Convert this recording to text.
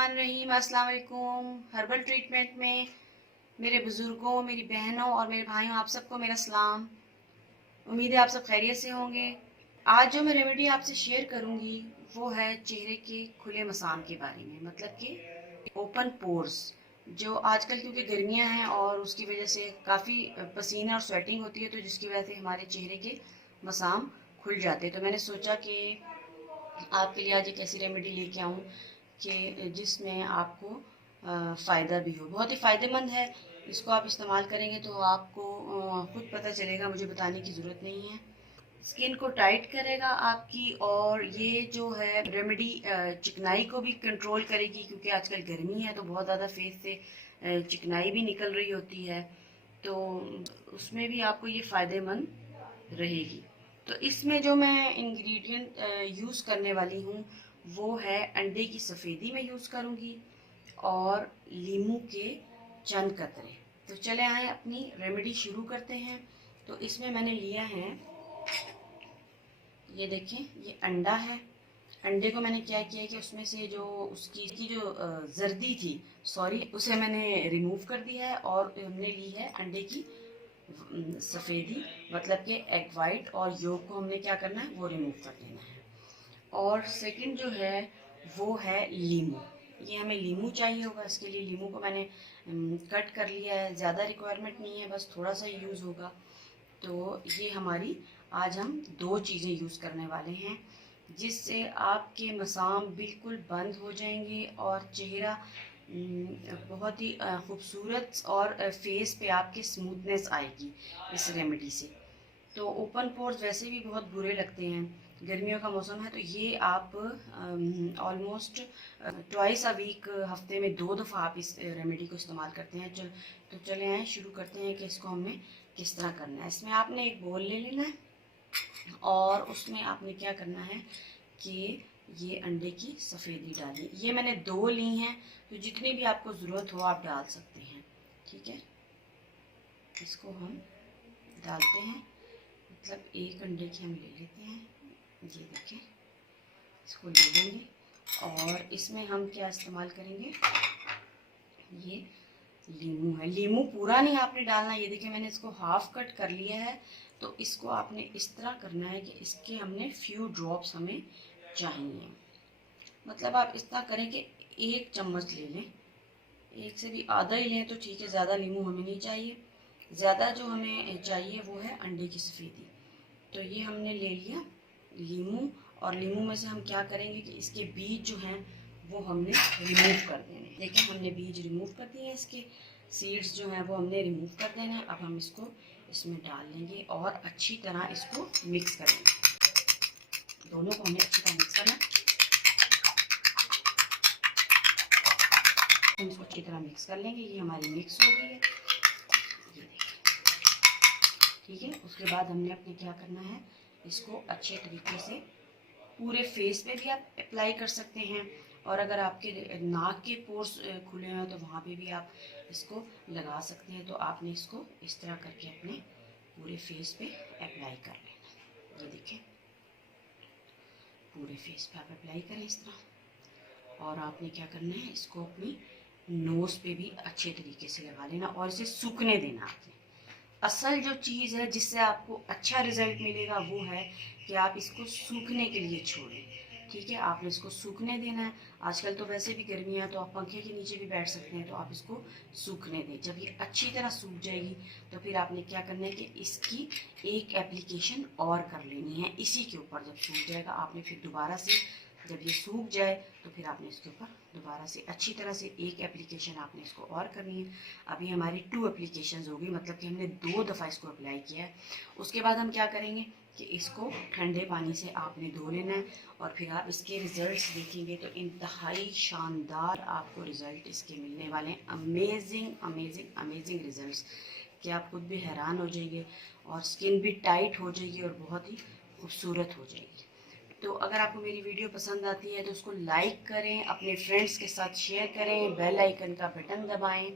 बिस्मिल्लाहिर्रहमानिर्रहीम। अस्सलाम वालेकुम। हर्बल ट्रीटमेंट में मेरे बुज़ुर्गों, मेरी बहनों और मेरे भाइयों, आप सबको मेरा सलाम। उम्मीद है आप सब खैरियत से होंगे। आज जो मैं रेमेडी आपसे शेयर करूंगी वो है चेहरे के खुले मसाम के बारे में, मतलब कि ओपन पोर्स। जो आजकल क्योंकि गर्मियां हैं और उसकी वजह से काफ़ी पसीना और स्वेटिंग होती है, तो जिसकी वजह से हमारे चेहरे के मसाम खुल जाते हैं। तो मैंने सोचा कि आपके लिए आज एक ऐसी रेमेडी लेके आऊँ कि जिसमें आपको फ़ायदा भी हो। बहुत ही फ़ायदेमंद है। इसको आप इस्तेमाल करेंगे तो आपको खुद पता चलेगा, मुझे बताने की ज़रूरत नहीं है। स्किन को टाइट करेगा आपकी, और ये जो है रेमेडी चिकनाई को भी कंट्रोल करेगी, क्योंकि आजकल गर्मी है तो बहुत ज़्यादा फेस से चिकनाई भी निकल रही होती है, तो उसमें भी आपको ये फ़ायदेमंद रहेगी। तो इसमें जो मैं इंग्रेडिएंट यूज़ करने वाली हूँ वो है अंडे की सफ़ेदी मैं यूज़ करूँगी और लीमू के चंद कतरे। तो चले आए अपनी रेमेडी शुरू करते हैं। तो इसमें मैंने लिया है, ये देखें, ये अंडा है। अंडे को मैंने क्या किया कि उसमें से जो उसकी जो जर्दी थी, सॉरी, उसे मैंने रिमूव कर दिया है, और हमने ली है अंडे की सफ़ेदी, मतलब कि एग वाइट, और योक को हमने क्या करना है वो रिमूव कर देना है। और सेकंड जो है वो है लीमू। ये हमें लीमू चाहिए होगा, इसके लिए लीमू को मैंने कट कर लिया है। ज़्यादा रिक्वायरमेंट नहीं है, बस थोड़ा सा यूज़ होगा। तो ये हमारी आज हम दो चीज़ें यूज़ करने वाले हैं, जिससे आपके मसाम बिल्कुल बंद हो जाएंगे और चेहरा बहुत ही खूबसूरत, और फेस पे आपके स्मूथनेस आएगी इस रेमेडी से। तो ओपन पोर्स वैसे भी बहुत बुरे लगते हैं, गर्मियों का मौसम है, तो ये आप ऑलमोस्ट ट्वाइस अ वीक, हफ्ते में 2 दफ़ा आप इस रेमेडी को इस्तेमाल करते हैं। तो चले आए शुरू करते हैं कि इसको हमें किस तरह करना है। इसमें आपने एक बोल ले लेना है, और उसमें आपने क्या करना है कि ये अंडे की सफ़ेदी डाली। ये मैंने 2 ली हैं, तो जितनी भी आपको ज़रूरत हो आप डाल सकते हैं, ठीक है। इसको हम डालते हैं, मतलब एक अंडे की हम ले लेते हैं, ये देखें, इसको ले लेंगे। और इसमें हम क्या इस्तेमाल करेंगे, ये लीमू है। लीमू पूरा नहीं आपने डालना, ये देखिए मैंने इसको हाफ कट कर लिया है। तो इसको आपने इस तरह करना है कि इसके हमने फ्यू ड्रॉप्स हमें चाहिए, मतलब आप इस तरह करें कि 1 चम्मच ले लें, एक से भी आधा ही लें तो ठीक है, ज़्यादा लीमू हमें नहीं चाहिए। ज़्यादा जो हमें चाहिए वो है अंडे की सफ़ेदी। तो ये हमने ले लिया लीमू, और लीमू में से हम क्या करेंगे कि इसके बीज जो हैं वो हमने रिमूव कर देने। देखिए हमने बीज रिमूव कर दिए हैं, इसके सीड्स जो हैं वो हमने रिमूव कर देने हैं। अब हम इसको इसमें डाल लेंगे और अच्छी तरह इसको मिक्स करेंगे। दोनों को हमें अच्छी तरह मिक्स करना है। हम इसको अच्छी तरह मिक्स कर लेंगे। ये हमारी मिक्स हो गई है, ये ठीक है। उसके बाद हमने अपने क्या करना है, इसको अच्छे तरीके से पूरे फेस पे भी आप अप्लाई कर सकते हैं, और अगर आपके नाक के पोर्स खुले हैं तो वहाँ पे भी आप इसको लगा सकते हैं। तो आपने इसको इस तरह करके अपने पूरे फेस पे अप्लाई कर लेना। ये देखें, पूरे फेस पे आप अप्लाई करें इस तरह। और आपने क्या करना है, इसको अपनी नोज़ पे भी अच्छे तरीके से लगा लेना, और इसे सूखने देना आपने। असल जो चीज़ है जिससे आपको अच्छा रिजल्ट मिलेगा वो है कि आप इसको सूखने के लिए छोड़ें, ठीक है। आपने इसको सूखने देना है। आजकल तो वैसे भी गर्मियाँ, तो आप पंखे के नीचे भी बैठ सकते हैं, तो आप इसको सूखने दें। जब ये अच्छी तरह सूख जाएगी तो फिर आपने क्या करना है कि इसकी एक एप्लीकेशन और कर लेनी है इसी के ऊपर। जब सूख जाएगा आपने फिर दोबारा से, जब ये सूख जाए तो फिर आपने इसके ऊपर दोबारा से अच्छी तरह से एक एप्लीकेशन आपने इसको और करनी है। अभी हमारी 2 एप्लीकेशंस होगी, मतलब कि हमने 2 दफ़ा इसको अप्लाई किया है। उसके बाद हम क्या करेंगे कि इसको ठंडे पानी से आपने धो लेना है, और फिर आप इसके रिज़ल्ट्स देखेंगे तो इंतहाई शानदार आपको रिज़ल्ट इसके मिलने वाले हैं। अमेजिंग अमेजिंग अमेजिंग रिज़ल्ट्स कि आप खुद भी हैरान हो जाएंगे, और स्किन भी टाइट हो जाएगी और बहुत ही खूबसूरत हो जाएगी। तो अगर आपको मेरी वीडियो पसंद आती है तो उसको लाइक करें, अपने फ्रेंड्स के साथ शेयर करें, बेल आइकन का बटन दबाएं,